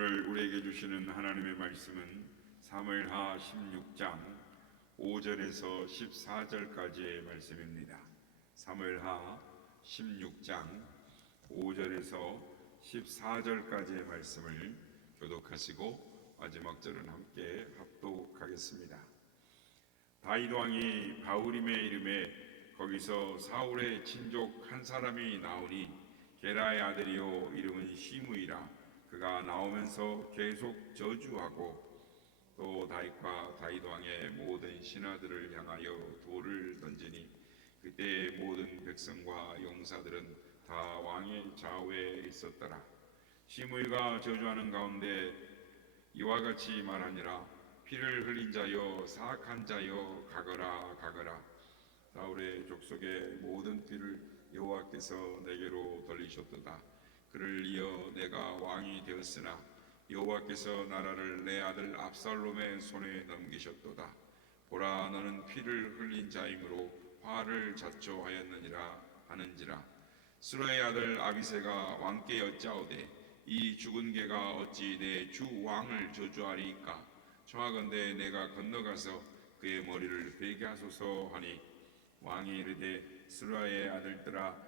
오늘 우리에게 주시는 하나님의 말씀은 사무엘하 16장 5절에서 14절까지의 말씀입니다. 사무엘하 16장 5절에서 14절까지의 말씀을 교독하시고 마지막 절은 함께 합독하겠습니다. 다윗 왕이 바울임의 이름에 거기서 사울의 친족 한 사람이 나오니 게라의 아들이요 이름은 시므이라 그가 나오면서 계속 저주하고 또 다윗과 다윗 왕의 모든 신하들을 향하여 돌을 던지니 그때 모든 백성과 용사들은 다 왕의 좌우에 있었더라. 시므이가 저주하는 가운데 이와 같이 말하니라. 피를 흘린 자여 사악한 자여 가거라 가거라. 사울의 족속의 모든 피를 여호와께서 내게로 돌리셨도다 그를 이어 내가 왕이 되었으나 여호와께서 나라를 내 아들 압살롬의 손에 넘기셨도다. 보라 너는 피를 흘린 자이므로 화를 자초하였느니라 하는지라. 수라의 아들 아비세가 왕께 여짜오되 이 죽은 개가 어찌 내 주 왕을 저주하리이까? 청하건대 내가 건너가서 그의 머리를 베게 하소서 하니 왕이 이르되 스라의 아들들아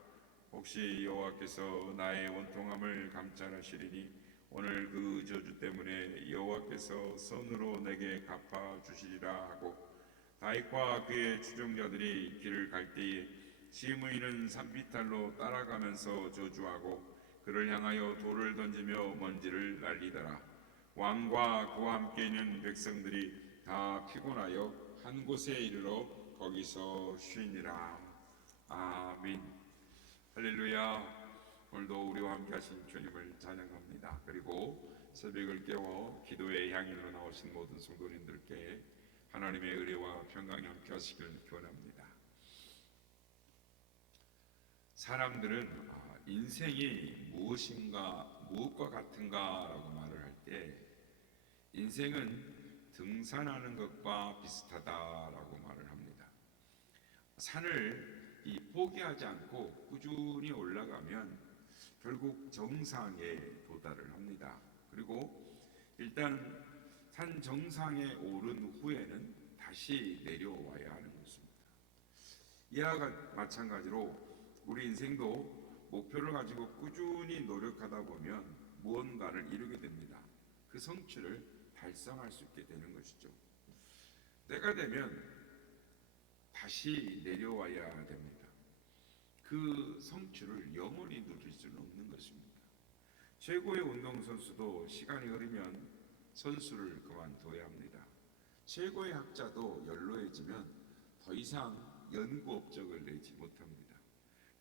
혹시 여호와께서 나의 원통함을 감찰하시리니 오늘 그 저주 때문에 여호와께서 선으로 내게 갚아 주시리라 하고 다윗과 그의 추종자들이 길을 갈 때에 시므이는 산비탈로 따라가면서 저주하고 그를 향하여 돌을 던지며 먼지를 날리더라. 왕과 그와 함께 있는 백성들이 다 피곤하여 한 곳에 이르러 거기서 쉬니라. 아멘 할렐루야. 오늘도 우리와 함께 하신 주님을 찬양합니다. 그리고 새벽을 깨워 기도의 향인으로 나오신 모든 성도님들께 하나님의 은혜와 평강이 함께 하시길 기원합니다. 사람들은 아, 인생이 무엇인가 무엇과 같은가라고 말을 할 때 인생은 등산하는 것과 비슷하다라고 말을 합니다. 산을 이 포기하지 않고 꾸준히 올라가면 결국 정상에 도달을 합니다. 그리고 일단 산 정상에 오른 후에는 다시 내려와야 하는 것입니다. 이와 마찬가지로 우리 인생도 목표를 가지고 꾸준히 노력하다 보면 무언가를 이루게 됩니다. 그 성취를 달성할 수 있게 되는 것이죠. 때가 되면 다시 내려와야 됩니다. 그 성취를 영원히 누릴 수는 없는 것입니다. 최고의 운동선수도 시간이 흐르면 선수를 그만둬야 합니다. 최고의 학자도 연로해지면 더 이상 연구 업적을 내지 못합니다.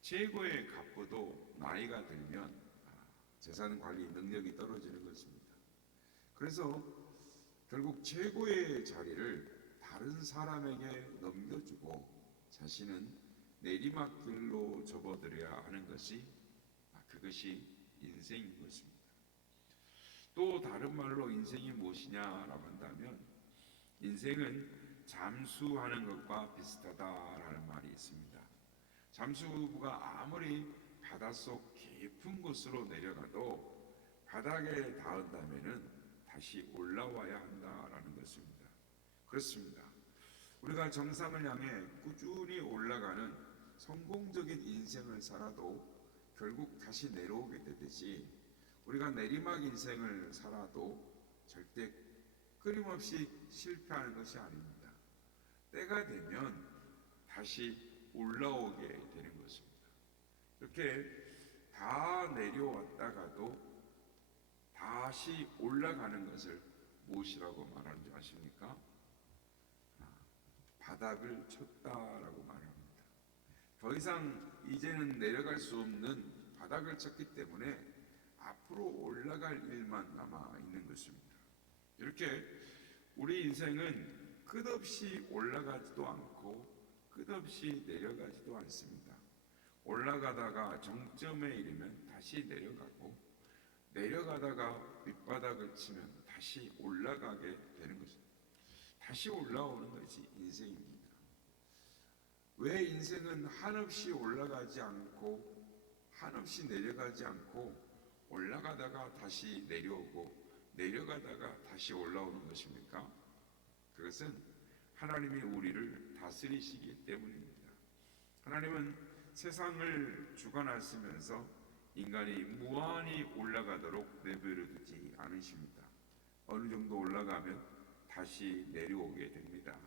최고의 갑부도 나이가 들면 아, 재산 관리 능력이 떨어지는 것입니다. 그래서 결국 최고의 자리를 다른 사람에게 넘겨주고 자신은 내리막길로 접어들여야 하는 것이 아, 그것이 인생인 것입니다. 또 다른 말로 인생이 무엇이냐라고 한다면 인생은 잠수하는 것과 비슷하다라는 말이 있습니다. 잠수부가 아무리 바닷속 깊은 곳으로 내려가도 바닥에 닿은다면은 다시 올라와야 한다라는 것입니다. 그렇습니다. 우리가 정상을 향해 꾸준히 올라가는 성공적인 인생을 살아도 결국 다시 내려오게 되듯이 우리가 내리막 인생을 살아도 절대 끊임없이 실패하는 것이 아닙니다. 때가 되면 다시 올라오게 되는 것입니다. 이렇게 다 내려왔다가도 다시 올라가는 것을 무엇이라고 말하는 줄 아십니까? 아, 바닥을 쳤다라고 말합니다. 더 이상 이제는 내려갈 수 없는 바닥을 쳤기 때문에 앞으로 올라갈 일만 남아 있는 것입니다. 이렇게 우리 인생은 끝없이 올라가지도 않고 끝없이 내려가지도 않습니다. 올라가다가 정점에 이르면 다시 내려가고 내려가다가 밑바닥을 치면 다시 올라가게 되는 것입니다. 다시 올라오는 것이 인생입니다. 왜 인생은 한없이 올라가지 않고 한없이 내려가지 않고 올라가다가 다시 내려오고 내려가다가 다시 올라오는 것입니까? 그것은 하나님이 우리를 다스리시기 때문입니다. 하나님은 세상을 주관하시면서 인간이 무한히 올라가도록 내버려 두지 않으십니다. 어느 정도 올라가면 다시 내려오게 됩니다.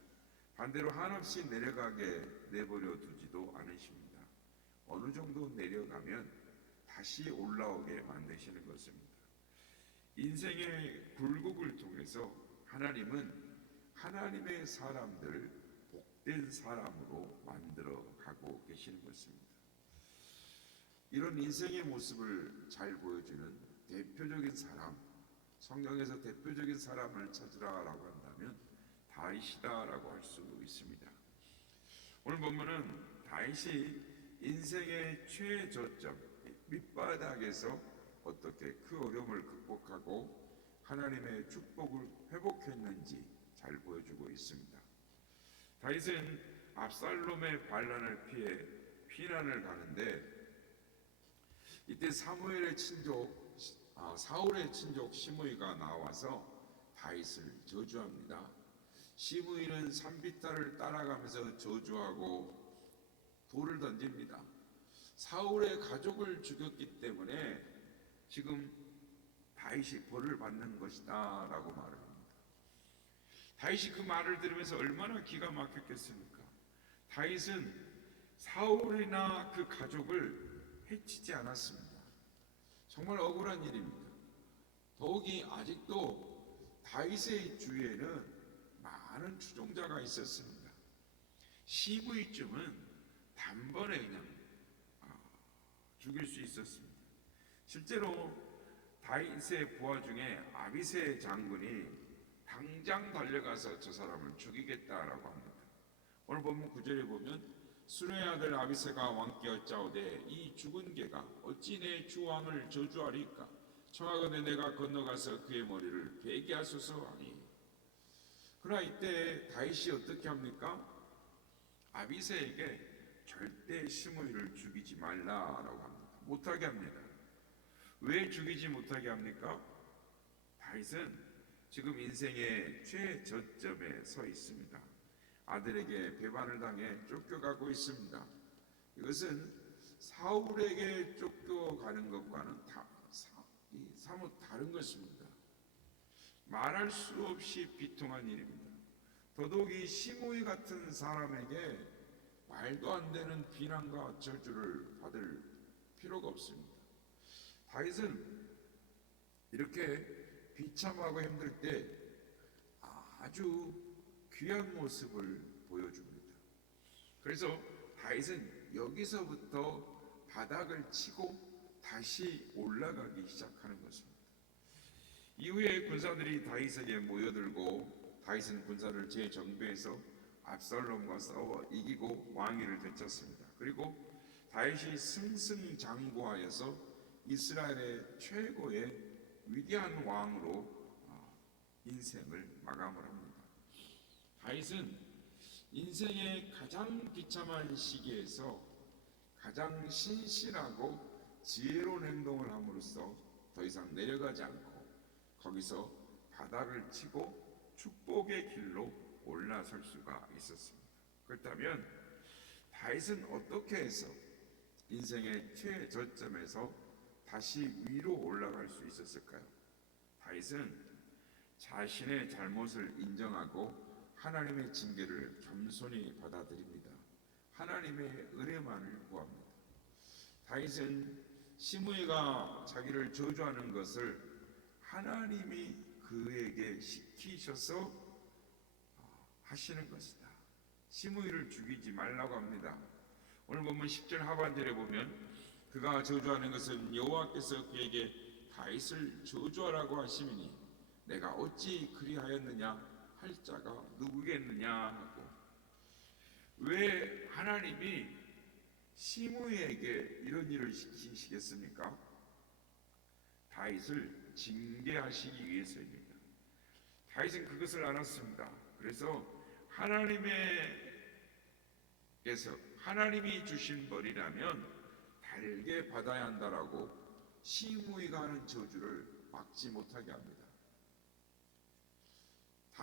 반대로 한없이 내려가게 내버려 두지도 않으십니다. 어느 정도 내려가면 다시 올라오게 만드시는 것입니다. 인생의 굴곡을 통해서 하나님은 하나님의 사람들을 복된 사람으로 만들어 가고 계시는 것입니다. 이런 인생의 모습을 잘 보여주는 대표적인 사람, 성경에서 대표적인 사람을 찾으라라고 한다면 다윗이다라고 할 수 있습니다. 오늘 본문은 다윗이 인생의 최저점 밑바닥에서 어떻게 그 어려움을 극복하고 하나님의 축복을 회복했는지 잘 보여주고 있습니다. 다윗은 압살롬의 반란을 피해 피난을 가는데 이때 사무엘의 친족 아, 사울의 친족 시므이가 나와서 다윗을 저주합니다. 시므이는 산비탈을 따라가면서 저주하고 돌을 던집니다. 사울의 가족을 죽였기 때문에 지금 다윗이 벌을 받는 것이다라고 말을 합니다. 다윗이 그 말을 들으면서 얼마나 기가 막혔겠습니까? 다윗은 사울이나 그 가족을 해치지 않았습니다. 정말 억울한 일입니다. 더욱이 아직도 다윗의 주위에는 많은 추종자가 있었습니다. 시부이쯤은 단번에 그냥 아, 죽일 수 있었습니다. 실제로 다윗의 부하 중에 아비세 장군이 당장 달려가서 저 사람을 죽이겠다라고 합니다. 오늘 본문 9절에 보면 수레의 아들 아비세가 왕께 여짜오되 이 죽은 개가 어찌 내 주왕을 저주하리까 청하건대 내가 건너가서 그의 머리를 베게 하소서 하니 그러나 이때 다윗이 어떻게 합니까? 아비세에게 절대 시므이를 죽이지 말라라고 합니다. 못하게 합니다. 왜 죽이지 못하게 합니까? 다윗은 지금 인생의 최저점에 서 있습니다. 아들에게 배반을 당해 쫓겨가고 있습니다. 이것은 사울에게 쫓겨가는 것과는 다, 사, 이, 사뭇 다른 것입니다. 말할 수 없이 비통한 일입니다. 더더욱이 시므이 같은 사람에게 말도 안 되는 비난과 저주를 받을 필요가 없습니다. 다윗은 이렇게 비참하고 힘들 때 아주 귀한 모습을 보여줍니다. 그래서 다윗은 여기서부터 바닥을 치고 다시 올라가기 시작하는 것입니다. 이후에 군사들이 다윗에게 모여들고 다윗은 군사를 재정비해서 압살롬과 싸워 이기고 왕위를 되찾습니다. 그리고 다윗이 승승장구하여서 이스라엘의 최고의 위대한 왕으로 아, 인생을 마감을 합니다. 다윗은 인생의 가장 비참한 시기에서 가장 신실하고 지혜로운 행동을 함으로써 더 이상 내려가지 않고 거기서 바닥을 치고 축복의 길로 올라설 수가 있었습니다. 그렇다면 다윗은 어떻게 해서 인생의 최저점에서 다시 위로 올라갈 수 있었을까요? 다윗은 자신의 잘못을 인정하고 하나님의 징계를 겸손히 받아들입니다. 하나님의 은혜만을 구합니다. 다윗은 시므이가 자기를 저주하는 것을 하나님이 그에게 시키셔서 하시는 것이다. 시므이를 죽이지 말라고 합니다. 오늘 보면 10절 하반절에 보면 그가 저주하는 것은 여호와께서 그에게 다윗을 저주하라고 하시니 내가 어찌 그리하였느냐 할 자가 누구겠느냐 하고 왜 하나님이 시므에게 이런 일을 시키시겠습니까? 다윗을 징계하시기 위해서입니다. 다윗은 그것을 알았습니다. 그래서 하나님의께서 하나님이 주신 벌이라면 달게 받아야 한다라고 시므이가 하는 저주를 막지 못하게 합니다.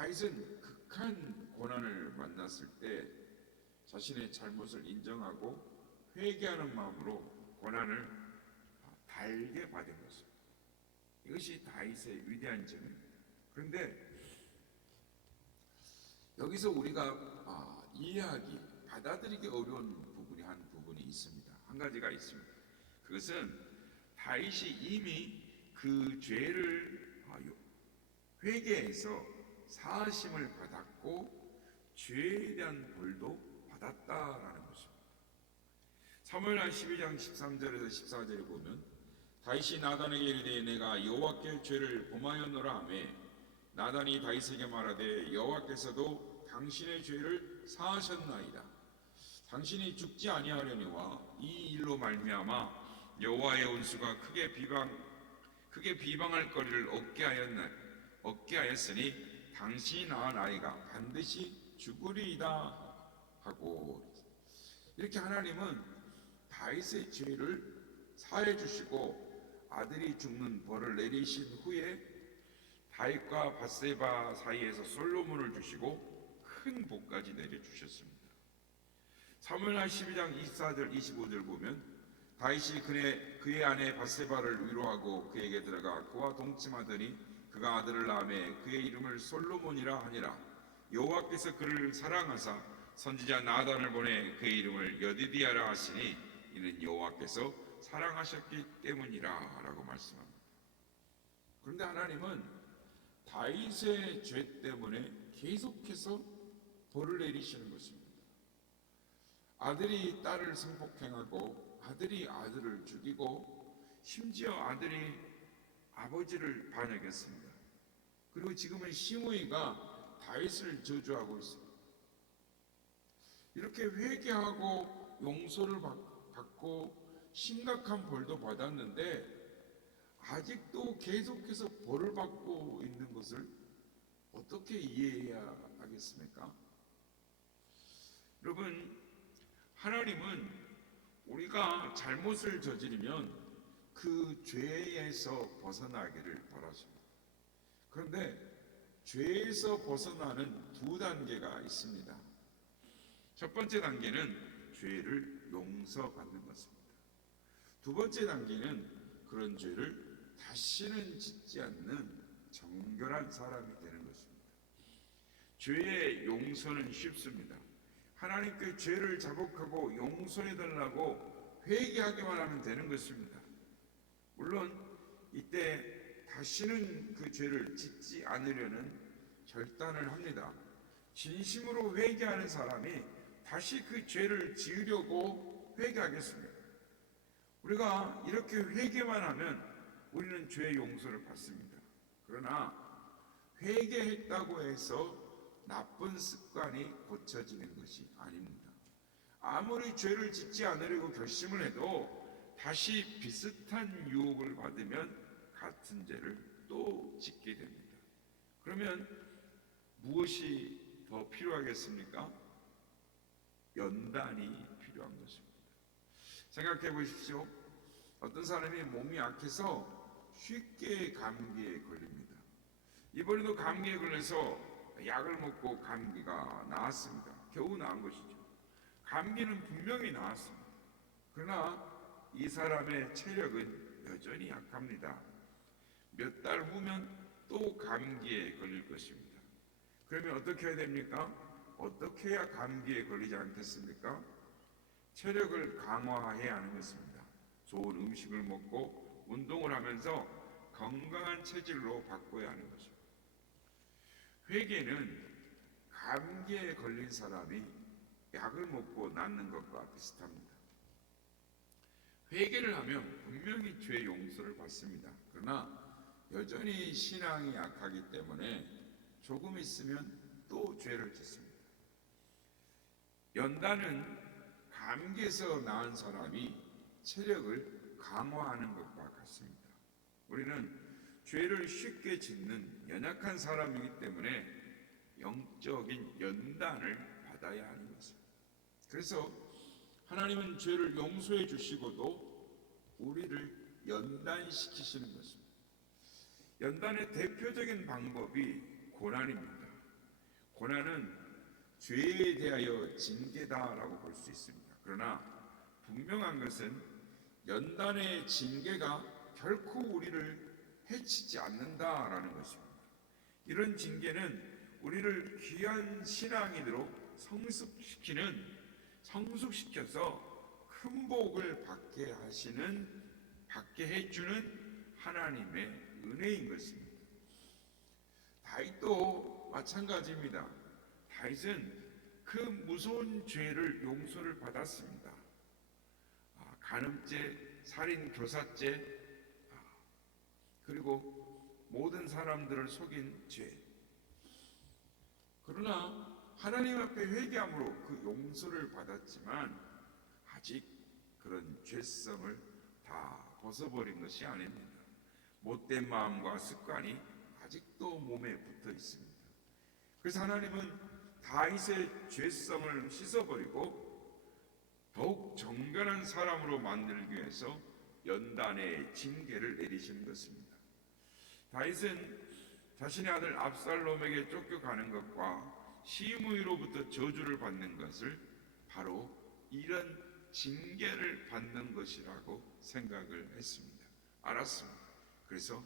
다윗은 극한 고난을 만났을 때 자신의 잘못을 인정하고 회개하는 마음으로 고난을 달게 받은 것입니다. 이것이 다윗의 위대한 점입니다. 그런데 여기서 우리가 아, 이해하기, 받아들이기 어려운 부분이 한 부분이 있습니다. 한 가지가 있습니다. 그것은 다윗이 이미 그 죄를 아, 요- 회개해서 사하심을 받았고 죄에 대한 벌도 받았다라는 것입니다. 사무엘하 12장 13절에서 14절에 보면 다윗이 나단에게 이르되 내가 여호와께 죄를 범하였노라 하매 나단이 다윗에게 말하되 여호와께서도 당신의 죄를 사하셨나이다. 당신이 죽지 아니하려니와 이 일로 말미암아 여호와의 온수가 크게 비방 크게 비방할 거리를 얻게 하였나 얻게 하였으니 당신이 낳은 아이가 반드시 죽으리이다 하고 이렇게 하나님은 다윗의 죄를 사해 주시고 아들이 죽는 벌을 내리신 후에 다윗과 바세바 사이에서 솔로몬을 주시고 큰 복까지 내려 주셨습니다. 사무엘하 12장 24절 25절 보면 다윗이 그의 그의 아내 바세바를 위로하고 그에게 들어가 그와 동침하더니 그가 아들을 낳음에 그의 이름을 솔로몬이라 하니라 여호와께서 그를 사랑하사 선지자 나단을 보내 그의 이름을 여디디아라 하시니 이는 여호와께서 사랑하셨기 때문이라라고 말씀합니다. 그런데 하나님은 다윗의 죄 때문에 계속해서 벌을 내리시는 것입니다. 아들이 딸을 성폭행하고 아들이 아들을 죽이고 심지어 아들이 아버지를 반역했습니다. 그리고 지금은 시므이가 다윗을 저주하고 있습니다. 이렇게 회개하고 용서를 받- 받고 심각한 벌도 받았는데 아직도 계속해서 벌을 받고 있는 것을 어떻게 이해해야 하겠습니까? 여러분, 하나님은 우리가 잘못을 저지르면 그 죄에서 벗어나기를 바라십니다. 그런데 죄에서 벗어나는 두 단계가 있습니다. 첫 번째 단계는 죄를 용서받는 것입니다. 두 번째 단계는 그런 죄를 다시는 짓지 않는 정결한 사람이 되는 것입니다. 죄의 용서는 쉽습니다. 하나님께 죄를 자복하고 용서해 달라고 회개하기만 하면 되는 것입니다. 물론 이때 다시는 그 죄를 짓지 않으려는 결단을 합니다. 진심으로 회개하는 사람이 다시 그 죄를 지으려고 회개하겠습니다. 우리가 이렇게 회개만 하면 우리는 죄의 용서를 받습니다. 그러나 회개했다고 해서 나쁜 습관이 고쳐지는 것이 아닙니다. 아무리 죄를 짓지 않으려고 결심을 해도 다시 비슷한 유혹을 받으면 같은 죄를 또 짓게 됩니다. 그러면 무엇이 더 필요하겠습니까? 연단이 필요한 것입니다. 생각해 보십시오. 어떤 사람이 몸이 약해서 쉽게 감기에 걸립니다. 이번에도 감기에 걸려서 약을 먹고 감기가 나았습니다. 겨우 나은 것이죠. 감기는 분명히 나았습니다. 그러나 이 사람의 체력은 여전히 약합니다. 몇 달 후면 또 감기에 걸릴 것입니다. 그러면 어떻게 해야 됩니까? 어떻게 해야 감기에 걸리지 않겠습니까? 체력을 강화해야 하는 것입니다. 좋은 음식을 먹고 운동을 하면서 건강한 체질로 바꿔야 하는 것입니다. 회개는 감기에 걸린 사람이 약을 먹고 낫는 것과 비슷합니다. 회개를 하면 분명히 죄 용서를 받습니다. 그러나 여전히 신앙이 약하기 때문에 조금 있으면 또 죄를 짓습니다. 연단은 감기에서 나은 사람이 체력을 강화하는 것과 같습니다. 우리는 죄를 쉽게 짓는 연약한 사람이기 때문에 영적인 연단을 받아야 하는 것입니다. 그래서 하나님은 죄를 용서해 주시고도 우리를 연단시키시는 것입니다. 연단의 대표적인 방법이 고난입니다. 고난은 죄에 대하여 징계다라고 볼 수 있습니다. 그러나 분명한 것은 연단의 징계가 결코 우리를 해치지 않는다라는 것입니다. 이런 징계는 우리를 귀한 신앙인으로 성숙시키는 성숙시켜서 큰 복을 받게 하시는 받게 해주는 하나님의 은혜인 것입니다. 다윗도 마찬가지입니다. 다윗은 그 무서운 죄를 용서를 받았습니다. 아, 간음죄, 살인, 교사죄, 아, 그리고 모든 사람들을 속인 죄. 그러나 하나님 앞에 회개함으로 그 용서를 받았지만 아직 그런 죄성을 다 벗어버린 것이 아닙니다. 못된 마음과 습관이 아직도 몸에 붙어 있습니다. 그래서 하나님은 다윗의 죄성을 씻어버리고 더욱 정결한 사람으로 만들기 위해서 연단의 징계를 내리시는 것입니다. 다윗은 자신의 아들 압살롬에게 쫓겨가는 것과 시므이로부터 저주를 받는 것을 바로 이런 징계를 받는 것이라고 생각을 했습니다. 알았습니다. 그래서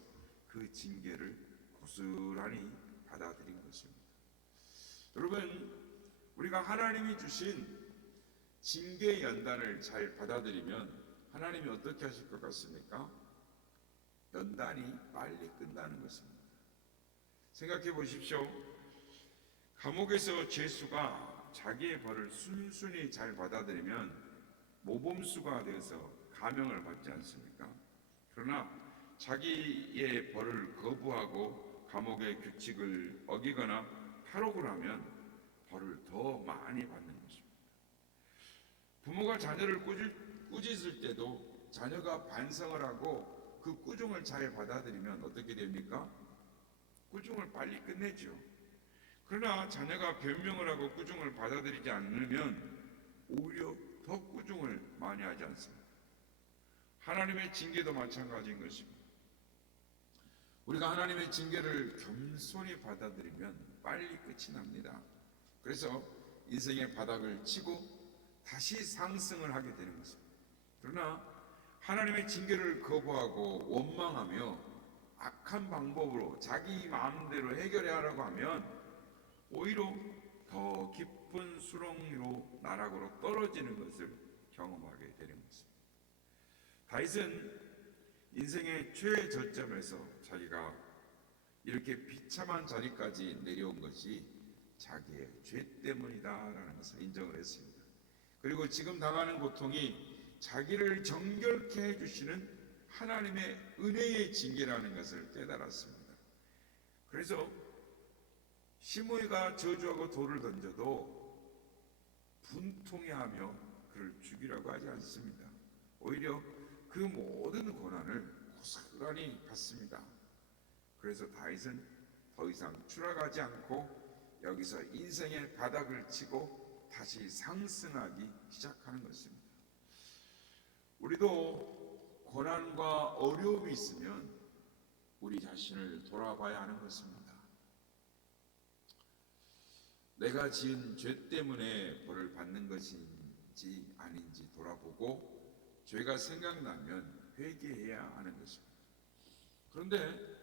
그 징계를 고스란히 받아들인 것입니다. 여러분, 우리가 하나님이 주신 징계 연단을 잘 받아들이면 하나님이 어떻게 하실 것 같습니까? 연단이 빨리 끝나는 것입니다. 생각해 보십시오. 감옥에서 죄수가 자기의 벌을 순순히 잘 받아들이면 모범수가 되어서 감형을 받지 않습니까? 그러나 자기의 벌을 거부하고 감옥의 규칙을 어기거나 탈옥을 하면 벌을 더 많이 받는 것입니다. 부모가 자녀를 꾸짖, 꾸짖을 때도 자녀가 반성을 하고 그 꾸중을 잘 받아들이면 어떻게 됩니까? 꾸중을 빨리 끝내죠. 그러나 자녀가 변명을 하고 꾸중을 받아들이지 않으면 오히려 더 꾸중을 많이 하지 않습니다. 하나님의 징계도 마찬가지인 것입니다. 우리가 하나님의 징계를 겸손히 받아들이면 빨리 끝이 납니다. 그래서 인생의 바닥을 치고 다시 상승을 하게 되는 것입니다. 그러나 하나님의 징계를 거부하고 원망하며 악한 방법으로 자기 마음대로 해결해 하라고 하면 오히려 더 깊은 수렁으로 나락으로 떨어지는 것을 경험하게 되는 것입니다. 다윗은 인생의 최저점에서 자기가 이렇게 비참한 자리까지 내려온 것이 자기의 죄 때문이다라는 것을 인정을 했습니다. 그리고 지금 당하는 고통이 자기를 정결케 해주시는 하나님의 은혜의 징계라는 것을 깨달았습니다. 그래서 시므이가 저주하고 돌을 던져도 분통해하며 그를 죽이라고 하지 않습니다. 오히려 그 모든 고난을 고스란히 받습니다. 그래서 다윗은 더 이상 추락하지 않고 여기서 인생의 바닥을 치고 다시 상승하기 시작하는 것입니다. 우리도 고난과 어려움이 있으면 우리 자신을 돌아봐야 하는 것입니다. 내가 지은 죄 때문에 벌을 받는 것인지 아닌지 돌아보고 죄가 생각나면 회개해야 하는 것입니다. 그런데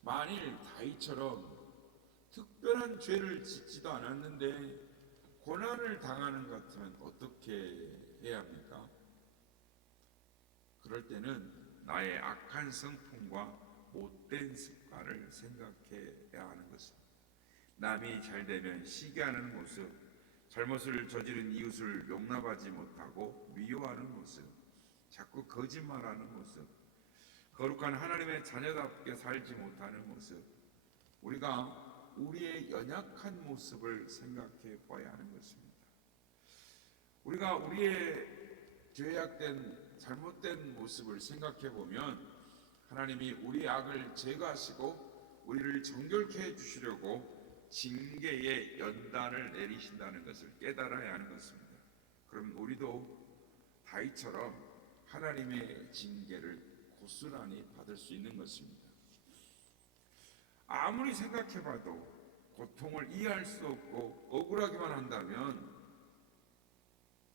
만일 다윗처럼 특별한 죄를 짓지도 않았는데 고난을 당하는 것 같으면 어떻게 해야 합니까? 그럴 때는 나의 악한 성품과 못된 습관을 생각해야 하는 것입니다. 남이 잘 되면 시기하는 모습, 잘못을 저지른 이웃을 용납하지 못하고 미워하는 모습, 자꾸 거짓말하는 모습, 거룩한 하나님의 자녀답게 살지 못하는 모습, 우리가 우리의 연약한 모습을 생각해 봐야 하는 것입니다. 우리가 우리의 죄악된 잘못된 모습을 생각해 보면 하나님이 우리 악을 제거하시고 우리를 정결케 해 주시려고 징계의 연단을 내리신다는 것을 깨달아야 하는 것입니다. 그럼 우리도 다윗처럼 하나님의 징계를 고스란히 받을 수 있는 것입니다. 아무리 생각해봐도 고통을 이해할 수 없고 억울하기만 한다면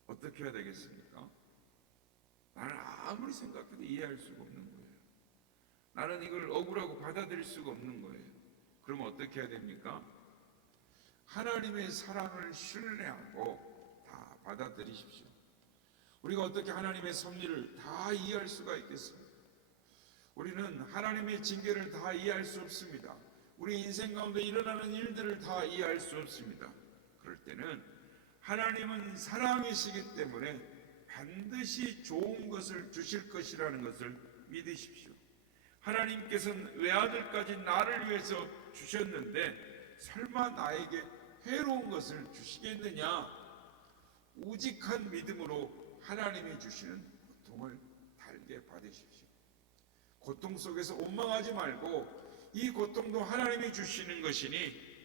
어떻게 해야 되겠습니까? 나는 아무리 생각해도 이해할 수가 없는 거예요. 나는 이걸 억울하고 받아들일 수가 없는 거예요. 그럼 어떻게 해야 됩니까? 하나님의 사랑을 신뢰하고 다 받아들이십시오. 우리가 어떻게 하나님의 섭리를 다 이해할 수가 있겠습니까? 우리는 하나님의 징계를 다 이해할 수 없습니다. 우리 인생 가운데 일어나는 일들을 다 이해할 수 없습니다. 그럴 때는 하나님은 사랑이시기 때문에 반드시 좋은 것을 주실 것이라는 것을 믿으십시오. 하나님께서는 외아들까지 나를 위해서 주셨는데 설마 나에게 해로운 것을 주시겠느냐? 우직한 믿음으로 하나님이 주시는 고통을 달게 받으십시오. 고통 속에서 원망하지 말고 이 고통도 하나님이 주시는 것이니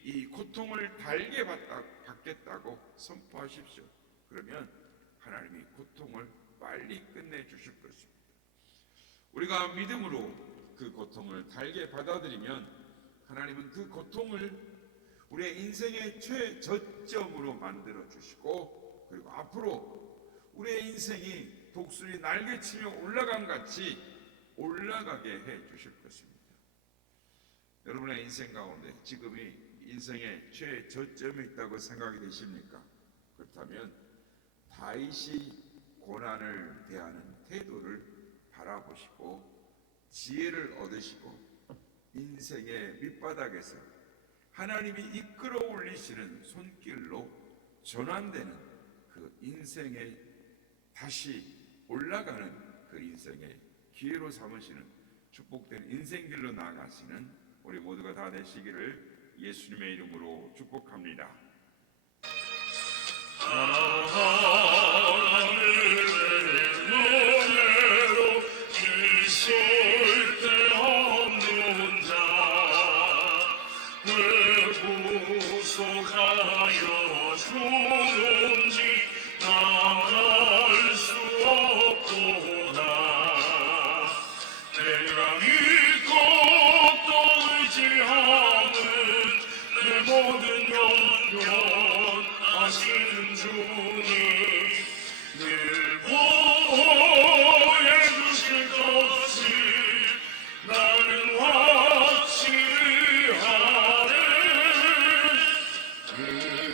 이 고통을 달게 받다, 받겠다고 선포하십시오. 그러면 하나님이 고통을 빨리 끝내 주실 것입니다. 우리가 믿음으로 그 고통을 달게 받아들이면 하나님은 그 고통을 우리의 인생의 최저점으로 만들어 주시고 그리고 앞으로 우리의 인생이 독수리 날개치며 올라간 같이 올라가게 해 주실 것입니다. 여러분의 인생 가운데 지금이 인생의 최저점에 있다고 생각이 되십니까? 그렇다면 다윗이 고난을 대하는 태도를 바라보시고 지혜를 얻으시고 인생의 밑바닥에서 하나님이 이끌어 올리시는 손길로 전환되는 그 인생의 다시 올라가는 그 인생의 기회로 삼으시는 축복된 인생길로 나아가시는 우리 모두가 다 되시기를 예수님의 이름으로 축복합니다.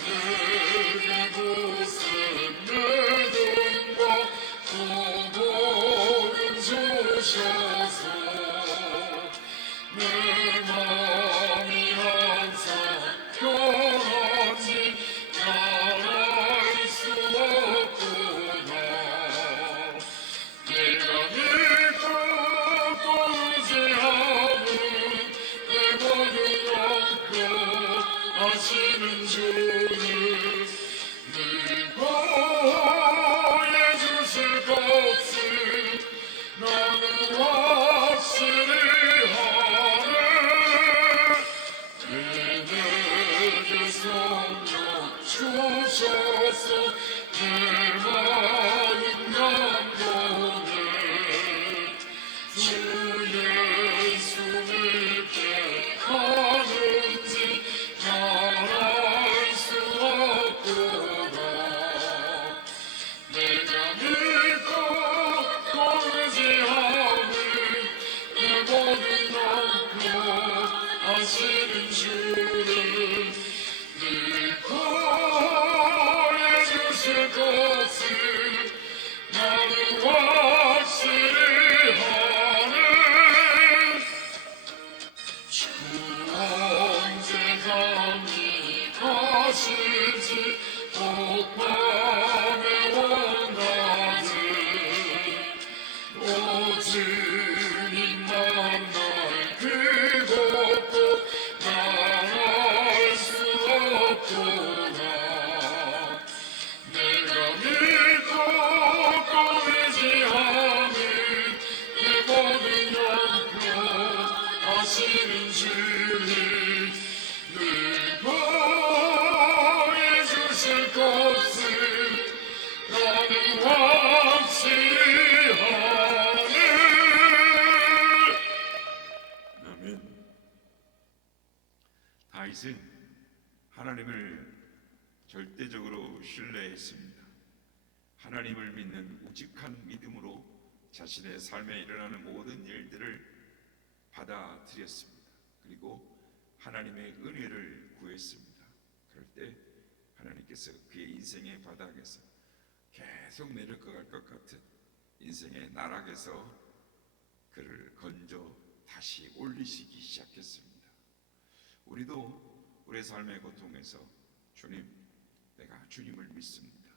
그 삶에 일어나는 모든 일들을 받아들였습니다. 그리고 하나님의 은혜를 구했습니다. 그럴 때 하나님께서 그의 인생의 바닥에서 계속 내려갈 것 같은 인생의 나락에서 그를 건져 다시 올리시기 시작했습니다. 우리도 우리의 삶의 고통에서 주님, 내가 주님을 믿습니다.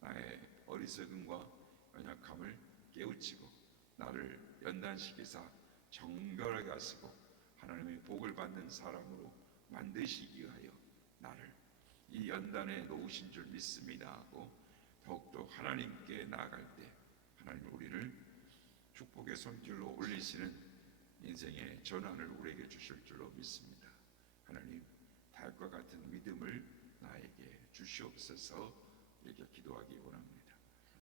나의 어리석음과 연약함을 깨우치고 나를 연단시키사 정결하게 하시고 하나님의 복을 받는 사람으로 만드시기 위하여 나를 이 연단에 놓으신 줄 믿습니다 하고 더욱더 하나님께 나아갈 때 하나님 우리를 축복의 손길로 올리시는 인생의 전환을 우리에게 주실 줄로 믿습니다. 하나님, 다윗과 같은 믿음을 나에게 주시옵소서 이렇게 기도하기 원합니다.